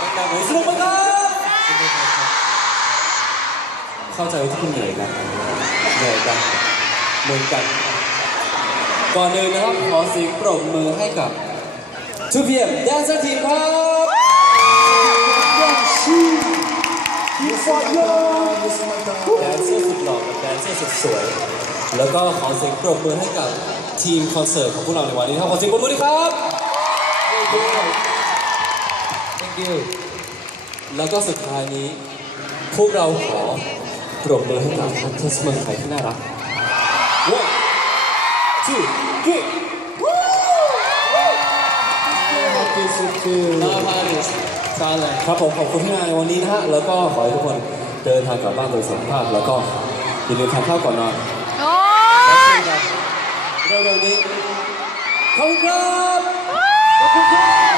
การไหนสนุกไหมครับ เข้าใจว่าทุกคนเหนื่อยกันเหนื่อยกันเหมือนกัน ก่อนอื่นนะครับขอเสียงปรบมือให้กับทูพีเอ็มแดนเซอร์ทีมครับแดนเซอร์สุดหล่อกับแดนเซอร์สุดสวย แล้วก็ขอเสียงปรบมือให้กับทีมคอนเสิร์ตของพวกเราในวันนี้ครับขอเสียงปรบมือด้วยครับ Thank you แล้วก็สุดท้ายนี้ พวกเราขอปรบมือให้กับทันเทสเมืองไทยที่น่ารัก One two three ครับผมขอบคุณที่มาในวันนี้นะฮะ แล้วก็ขอให้ทุกคนเดินทางกลับบ้านโดยสุขภาพ แล้วก็อย่าลืมทานข้าวก่อนนอนโอ้ยเร็วๆนี้ขอบคุณครับขอบคุณครับ